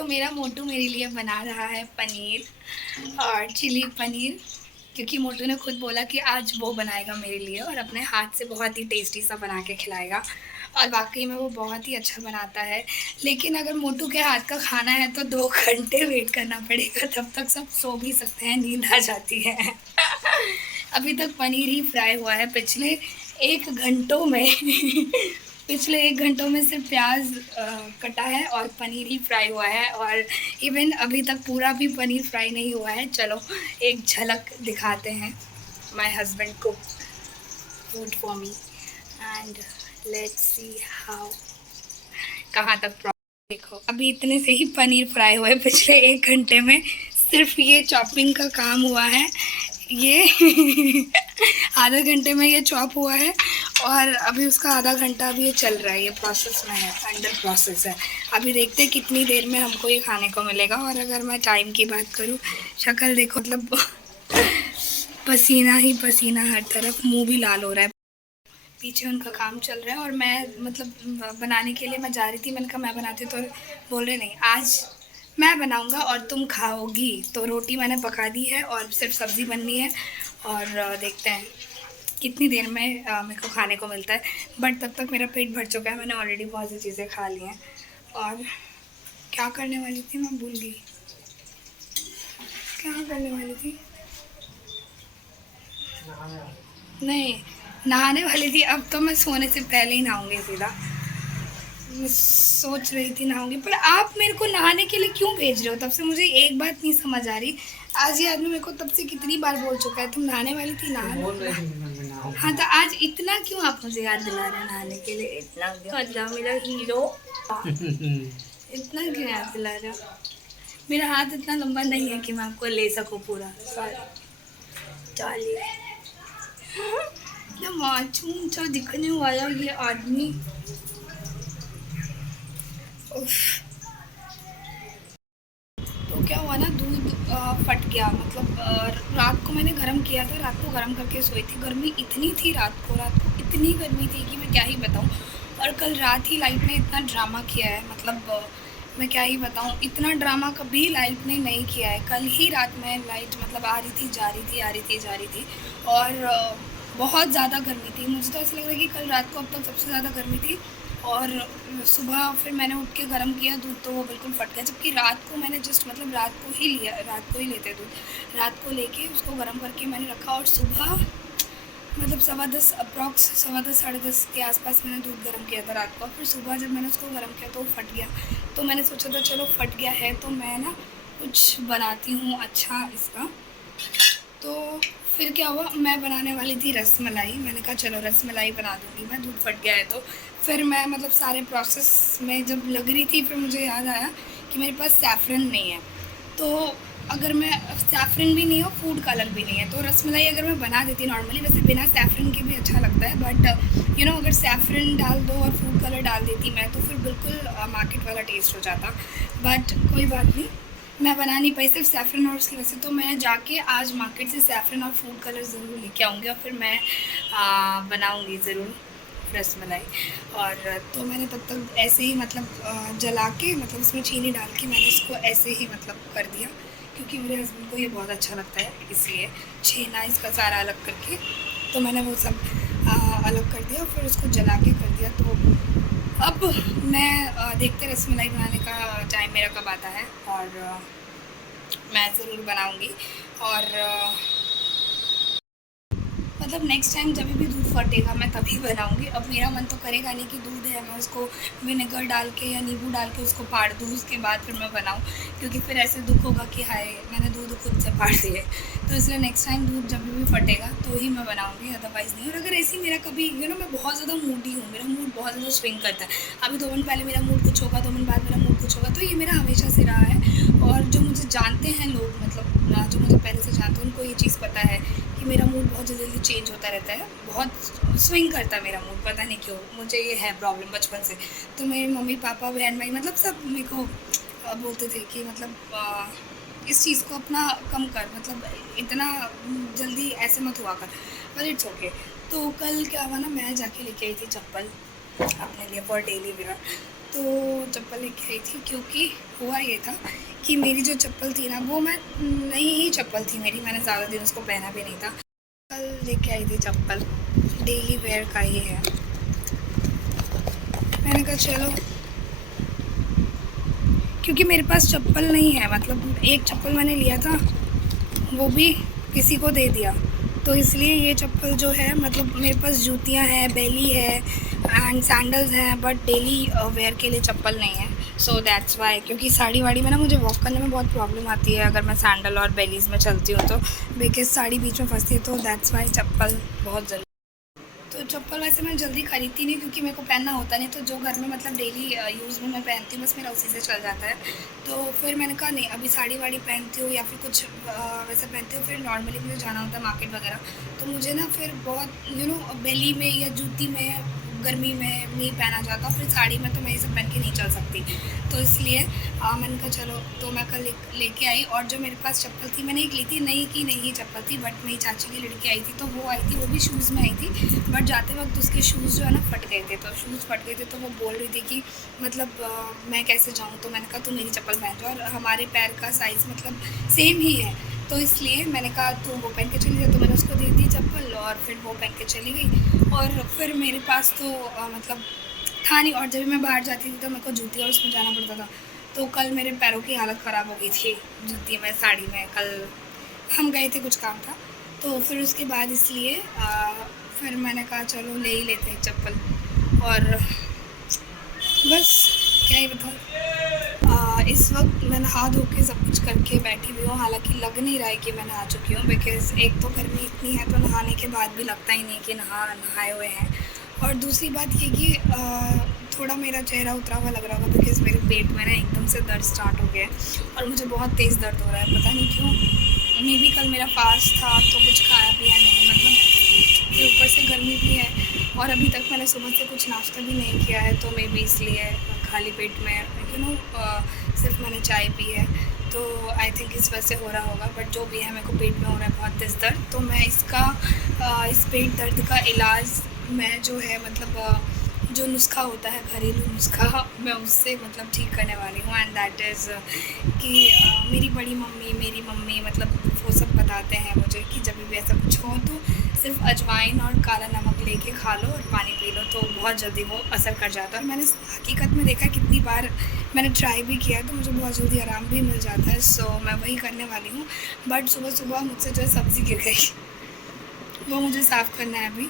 तो मेरा मोटू मेरे लिए बना रहा है पनीर और चिली पनीर, क्योंकि मोटू ने खुद बोला कि आज वो बनाएगा मेरे लिए और अपने हाथ से बहुत ही टेस्टी सा बना के खिलाएगा। और वाकई में वो बहुत ही अच्छा बनाता है। लेकिन अगर मोटू के हाथ का खाना है तो 2 घंटे वेट करना पड़ेगा, तब तक सब सो भी सकते हैं, नींद आ जाती है। अभी तक पनीर ही फ्राई हुआ है पिछले 1 घंटों में। पिछले 1 घंटों में सिर्फ प्याज कटा है और पनीर ही फ्राई हुआ है, और इवन अभी तक पूरा भी पनीर फ्राई नहीं हुआ है। चलो एक झलक दिखाते हैं। My husband cook food for me and let's see how कहाँ तक। देखो अभी इतने से ही पनीर फ्राई हुआ है पिछले 1 घंटे में। सिर्फ ये चॉपिंग का काम हुआ है, ये आधे घंटे में ये चॉप हुआ है और अभी उसका आधा घंटा अभी ये चल रहा है, ये प्रोसेस में है, अंडर प्रोसेस है। अभी देखते हैं कितनी देर में हमको ये खाने को मिलेगा। और अगर मैं टाइम की बात करूँ, शक्ल देखो, मतलब पसीना ही पसीना हर तरफ, मुंह भी लाल हो रहा है। पीछे उनका काम चल रहा है और मैं मतलब बनाने के लिए मैं जा रही थी। मैंने कहा मैं बनाती, तो बोल रहे नहीं आज मैं बनाऊंगा और तुम खाओगी। तो रोटी मैंने पका दी है और सिर्फ सब्ज़ी बननी है। और देखते हैं कितनी देर में मेरे को खाने को मिलता है। बट तब तक मेरा पेट भर चुका है, मैंने ऑलरेडी बहुत सी चीज़ें खा ली हैं। और क्या करने वाली थी मैं भूल गई, क्या करने वाली थी, नहीं नहाने वाली थी। अब तो मैं सोने से पहले ही नहाऊंगी सीधा। मैं सोच रही थी नहाऊंगी, पर आप मेरे को नहाने के लिए क्यों भेज रहे हो? तब से मुझे एक बात नहीं समझ आ रही। आज ये आदमी मेरे को तब से कितनी बार बोल चुका है तुम नहाने वाली थी, नहा। हाँ तो आज इतना क्यों आप मुझे याद दिला रहे हैं नहाने के लिए? इतना क्यों? मतलब मेरा हीरो इतना क्यों याद दिला रहे हो? मेरा हाथ इतना लंबा नहीं है कि मैं आपको ले सकूँ पूरा। सॉरी चलिए। क्या मासूम सा दिखने वाला ये आदमी। तो क्या हुआ ना, दूध फट गया। मतलब रात को मैंने गर्म किया था, रात को गर्म करके सोई थी। गर्मी इतनी थी रात को इतनी गर्मी थी कि मैं क्या ही बताऊँ। और कल रात ही लाइट ने इतना ड्रामा किया है, मतलब मैं क्या ही बताऊँ, इतना ड्रामा कभी लाइट ने नहीं किया है। कल ही रात में लाइट मतलब आ रही थी जा रही थी, आ रही थी जा रही थी, और बहुत ज़्यादा गर्मी थी। मुझे तो ऐसा लग रहा है कि कल रात को अब तक सबसे ज़्यादा गर्मी थी। और सुबह फिर मैंने उठ के गर्म किया दूध, तो वो बिल्कुल फट गया। जबकि रात को मैंने जस्ट मतलब रात को ही लिया, रात को ही लेते दूध, रात को लेके उसको गर्म करके मैंने रखा। और सुबह मतलब 10:15 अप्रॉक्स 10:15 10:30 के आसपास मैंने दूध गर्म किया था रात को। फिर सुबह जब मैंने उसको गर्म किया तो वो फट गया। तो मैंने सोचा था चलो फट गया है तो मैं ना कुछ बनाती हूँ अच्छा इसका। तो फिर क्या हुआ, मैं बनाने वाली थी रसमलाई। मैंने कहा चलो रसमलाई बना दूँगी मैं, दूध फट गया है तो। फिर मैं मतलब सारे प्रोसेस में जब लग रही थी, फिर मुझे याद आया कि मेरे पास सैफ़रन नहीं है। तो अगर मैं सैफ़रन भी नहीं हो, फूड कलर भी नहीं है, तो रसमलाई अगर मैं बना देती नॉर्मली, वैसे बिना सैफ़रन के भी अच्छा लगता है, बट यू नो अगर सैफ़रन डाल दो और फूड कलर डाल देती मैं, तो फिर बिल्कुल मार्केट वाला टेस्ट हो जाता। बट कोई बात नहीं, मैं बना नहीं पाई सिर्फ सैफ़रन और उसकी वजह से। तो मैं जाके आज मार्केट से सैफ़रन और फूड कलर ज़रूर लेके आऊँगी और फिर मैं बनाऊँगी ज़रूर रसमलाई। और तो मैंने तब तक ऐसे ही मतलब जला के, मतलब उसमें चीनी डाल के मैंने इसको ऐसे ही मतलब कर दिया, क्योंकि मेरे हस्बैंड को ये बहुत अच्छा लगता है, इसलिए छेना इसका सारा अलग करके तो मैंने वो सब अलग कर दिया और फिर उसको जला के कर दिया। तो अब मैं देखते रसमलाई बनाने का टाइम मेरा कब आता है, और मैं ज़रूर बनाऊँगी। और मतलब नेक्स्ट टाइम जब भी दूध फटेगा मैं तभी बनाऊँगी। अब मेरा मन तो करेगा नहीं कि दूध है मैं उसको विनेगर डाल के या नींबू डाल के उसको फाड़ दूँ, उसके बाद फिर मैं बनाऊँ, क्योंकि फिर ऐसे दुख होगा कि हाय मैंने दूध खुद से फाड़ दिए। तो इसलिए नेक्स्ट टाइम दूध जब भी फटेगा तो ही मैं बनाऊँगी, अदरवाइज़ नहीं। और अगर ऐसे ही मेरा कभी मैं बहुत ज़्यादा मूडी हूँ, मेरा मूड बहुत ज़्यादा स्विंग करता है। अभी 2 मिनट पहले मेरा मूड कुछ होगा, 2 मिनट बाद मेरा मूड कुछ होगा, तो ये मेरा हमेशा से रहा है। और जो मुझे जानते हैं लोग, मतलब जो मुझे पहले से जानते हैं, उनको ये चीज़ पता है कि मेरा मूड बहुत जल्दी चेंज होता रहता है, बहुत स्विंग करता है मेरा मूड, पता नहीं क्यों, मुझे ये है प्रॉब्लम बचपन से। तो मेरे मम्मी पापा बहन भाई मतलब सब मेरे को बोलते थे कि मतलब इस चीज़ को अपना कम कर, मतलब इतना जल्दी ऐसे मत हुआ कर, पर इट्स ओके। तो कल क्या हुआ ना, मैं जाके लेके आई थी चप्पल अपने लिए फॉर डेली वेयर। तो चप्पल लेके आई थी, क्योंकि हुआ ये था कि मेरी जो चप्पल थी ना वो मैं नई ही चप्पल थी मेरी, मैंने ज़्यादा दिन उसको पहना भी नहीं था। कल लेके आई थी चप्पल, डेली वेयर का ही है। मैंने कहा चलो, क्योंकि मेरे पास चप्पल नहीं है, मतलब एक चप्पल मैंने लिया था वो भी किसी को दे दिया, तो इसलिए ये चप्पल जो है, मतलब मेरे पास जूतियाँ हैं, बेली है एंड सैंडल्स हैं, बट डेली वेयर के लिए चप्पल नहीं है। सो दैट्स वाई, क्योंकि साड़ी वाड़ी में ना मुझे वॉक करने में बहुत प्रॉब्लम आती है अगर मैं सैंडल और बेलीज़ में चलती हूँ तो, बिकॉज साड़ी बीच में फंसती है, तो दैट्स वाई चप्पल बहुत ज़रूरी। तो चप्पल वैसे मैं जल्दी खरीदती नहीं, क्योंकि मेरे को पहनना होता नहीं, तो जो घर में मतलब डेली यूज़ में मैं पहनती हूँ बस मेरा उसी से चल जाता है। तो फिर मैंने कहा नहीं, अभी साड़ी वाड़ी पहनती हूँ या फिर कुछ वैसा पहनती हूँ, फिर नॉर्मली मुझे जाना होता है मार्केट वगैरह, तो मुझे ना फिर बहुत बेली में या जूती में गर्मी में नहीं पहना जाता, फिर साड़ी में तो मैं ये सब पहन के नहीं चल सकती, तो इसलिए मैंने कहा चलो, तो मैं कल लेके आई। और जो मेरे पास चप्पल थी, मैंने एक ली थी, नई की नहीं चप्पल थी, बट मेरी चाची की लड़की आई थी, तो वो आई थी, वो भी शूज़ में आई थी, बट जाते वक्त उसके शूज़ जो है ना फट गए थे, तो शूज़ फट गए थे, तो वो बोल रही थी कि मतलब मैं कैसे जाऊँ, तो मैंने कहा तू मेरी चप्पल पहन जाओ, और हमारे पैर का साइज़ मतलब सेम ही है, तो इसलिए मैंने कहा तू वो पहन के चली जा, तो मैंने उसको दे दी चप्पल, और फिर वो पहन के चली गई। और फिर मेरे पास तो मतलब था नहीं, और जब भी मैं बाहर जाती थी तो मेरे को जूती और उसमें जाना पड़ता था, तो कल मेरे पैरों की हालत ख़राब हो गई थी जूती में साड़ी में। कल हम गए थे, कुछ काम था, तो फिर उसके बाद इसलिए फिर मैंने कहा चलो ले ही लेते हैं चप्पल, और बस क्या ही बताऊँ। इस वक्त मैं नहा धो के सब कुछ करके बैठी हुई हूँ, हालांकि लग नहीं रहा है कि मैं नहा चुकी हूँ, बिकॉज़ एक तो गर्मी इतनी है, तो नहाने के बाद भी लगता ही नहीं कि नहाए हुए हैं। और दूसरी बात ये कि थोड़ा मेरा चेहरा उतरा हुआ लग रहा होगा, बिकॉज़ मेरे पेट में ना एकदम से दर्द स्टार्ट हो गया है, और मुझे बहुत तेज़ दर्द हो रहा है, पता नहीं क्यों। मे बी कल मेरा फास्ट था तो कुछ खाया पिया नहीं, मतलब फिर ऊपर से गर्मी भी है, और अभी तक मैंने सुबह से कुछ नाश्ता भी नहीं किया है, तो मे बी इसलिए खाली पेट में सिर्फ मैंने चाय पी है, तो आई थिंक इस वजह से हो रहा होगा। बट जो भी है, मेरे को पेट में हो रहा है बहुत तेज़ दर्द, तो मैं इस पेट दर्द का इलाज मैं जो है मतलब जो नुस्खा होता है, घरेलू नुस्खा, मैं उससे मतलब ठीक करने वाली हूँ, एंड दैट इज़ कि मेरी बड़ी मम्मी, मेरी मम्मी, मतलब वो सब बताते हैं मुझे कि जब भी ऐसा कुछ हो तो सिर्फ अजवाइन और काला नमक लेके खा लो और पानी पी लो, तो बहुत जल्दी वो असर कर जाता है। और मैंने हकीकत में देखा कितनी बार मैंने ट्राई भी किया, तो मुझे बहुत जल्दी आराम भी मिल जाता है, सो मैं वही करने वाली हूँ। बट सुबह सुबह मुझसे जो है सब्ज़ी गिर गई, वो मुझे साफ़ करना है अभी।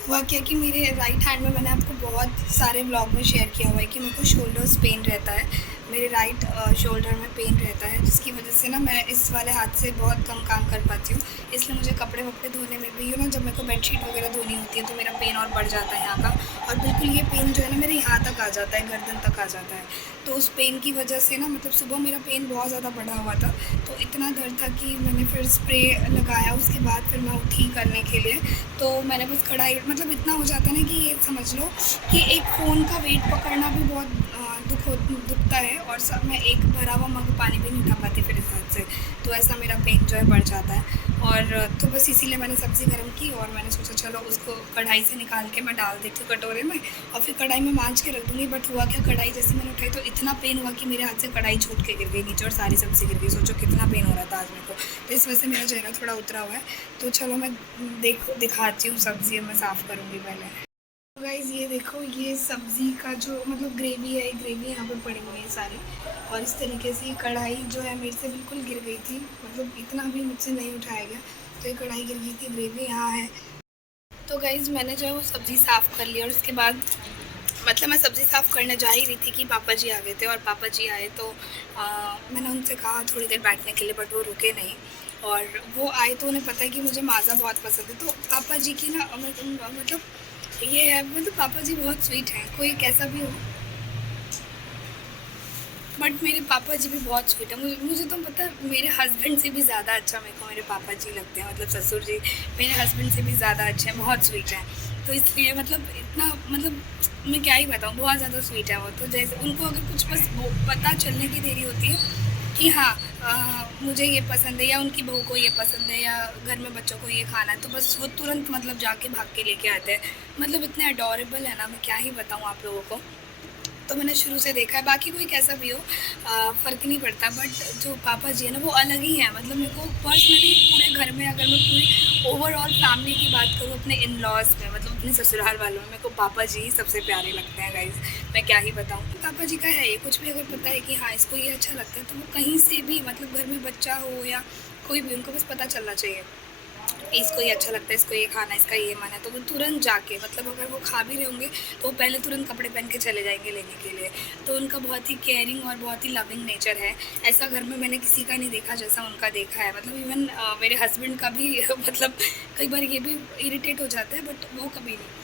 हुआ क्या कि मेरे राइट हैंड में, मैंने आपको बहुत सारे व्लॉग में शेयर किया हुआ है कि मेरे को शोल्डर्स पेन रहता है, मेरे राइट शोल्डर में पेन रहता है, जिसकी वजह से ना मैं इस वाले हाथ से बहुत कम काम कर पाती हूँ, इसलिए मुझे कपड़े वपड़े धोने में भी जब मेरे को बेडशीट वगैरह धोनी होती है तो मेरा पेन और बढ़ जाता है यहाँ का, और बिल्कुल ये पेन जो है ना मेरे यहाँ तक आ जाता है, गर्दन तक आ जाता है। तो उस पेन की वजह से ना, मतलब सुबह मेरा पेन बहुत ज़्यादा बढ़ा हुआ था, तो इतना दर्द था कि मैंने फिर स्प्रे लगाया, उसके बाद फिर मैं उठी करने के लिए, तो मैंने बस कढ़ाई, मतलब इतना हो जाता है ना कि ये समझ लो कि एक फ़ोन का वेट पकड़ना भी बहुत दुखता है, और सब मैं एक भरा हुआ मग पानी भी नहीं उठा पाती फिर इस हाथ से, तो ऐसा मेरा पेन जो है बढ़ जाता है। और तो बस इसीलिए मैंने सब्ज़ी गर्म की, और मैंने सोचा चलो उसको कढ़ाई से निकाल के मैं डाल देती हूँ कटोरे में, और फिर कढ़ाई में मांझ के रख दूँगी। बट हुआ क्या, कढ़ाई जैसे मैंने उठाई तो इतना पेन हुआ कि मेरे हाथ से कढ़ाई छूट के गिर गई नीचे, और सारी सब्ज़ी गिर गई। सोचो कितना पेन हो रहा था आज मेरे को, तो इस वजह से मेरा चेहरा थोड़ा उतरा हुआ है। तो चलो मैं दिखाती हूँ सब्ज़ी, मैं साफ़ करूँगी पहले। गाइज़ ये देखो, ये सब्ज़ी का जो मतलब ग्रेवी है, ग्रेवी यहाँ पे पड़ी हुई है सारी, और इस तरीके से कढ़ाई जो है मेरे से बिल्कुल गिर गई थी, मतलब इतना भी मुझसे नहीं उठाया गया, तो ये कढ़ाई गिर गई थी, ग्रेवी यहाँ है। तो गाइज़ मैंने जो है वो सब्ज़ी साफ़ कर ली, और उसके बाद मतलब मैं सब्ज़ी साफ़ करने जा ही रही थी कि पापा जी आ गए थे, और पापा जी आए तो मैंने उनसे कहा थोड़ी देर बैठने के लिए, बट वो रुके नहीं, और वो आए तो उन्हें पता है कि मुझे माज़ा बहुत पसंद है, तो पापा जी की ना मतलब ये है, मतलब पापा जी बहुत स्वीट हैं, कोई कैसा भी हो, बट मेरे पापा जी भी बहुत स्वीट है। मुझे तो पता है, मेरे हस्बैंड से भी ज़्यादा अच्छा मेरे को मेरे पापा जी लगते हैं, मतलब ससुर जी मेरे हस्बैंड से भी ज़्यादा अच्छे हैं, बहुत स्वीट हैं, तो इसलिए मतलब इतना, मतलब मैं क्या ही बताऊँ, बहुत ज़्यादा स्वीट है वो। तो जैसे उनको अगर कुछ बस पता चलने की देरी होती है कि हाँ मुझे ये पसंद है, या उनकी बहू को ये पसंद है, या घर में बच्चों को ये खाना है, तो बस वो तुरंत मतलब जाके भाग के लेके आते हैं, मतलब इतने अडोरेबल है ना, मैं क्या ही बताऊँ आप लोगों को। तो मैंने शुरू से देखा है, बाकी कोई कैसा भी हो फ़र्क नहीं पड़ता, बट जो पापा जी हैं ना वो अलग ही हैं। मतलब मेरे को पर्सनली पूरे घर में अगर मैं पूरी ओवरऑल फैमिली की बात करूँ अपने इन-लॉज़ में, मतलब अपने ससुराल वालों में, मेरे को पापा जी ही सबसे प्यारे लगते हैं गाइज़। मैं क्या ही बताऊँ, पापा जी का है ये, कुछ भी अगर पता है कि हाँ इसको ये अच्छा लगता है, तो वो कहीं से भी, मतलब घर में बच्चा हो या कोई भी, उनको बस पता चलना चाहिए इसको ये अच्छा लगता है, इसको ये खाना है, इसका ये मन है, तो वो तुरंत जाके, मतलब अगर वो खा भी रहे होंगे तो वो पहले तुरंत कपड़े पहन के चले जाएँगे लेने के लिए। तो उनका बहुत ही केयरिंग और बहुत ही लविंग नेचर है। ऐसा घर में मैंने किसी का नहीं देखा जैसा उनका देखा है। मतलब इवन मेरे हस्बैंड का भी मतलब कई बार ये भी इरिटेट हो जाता है, बट वो कभी नहीं।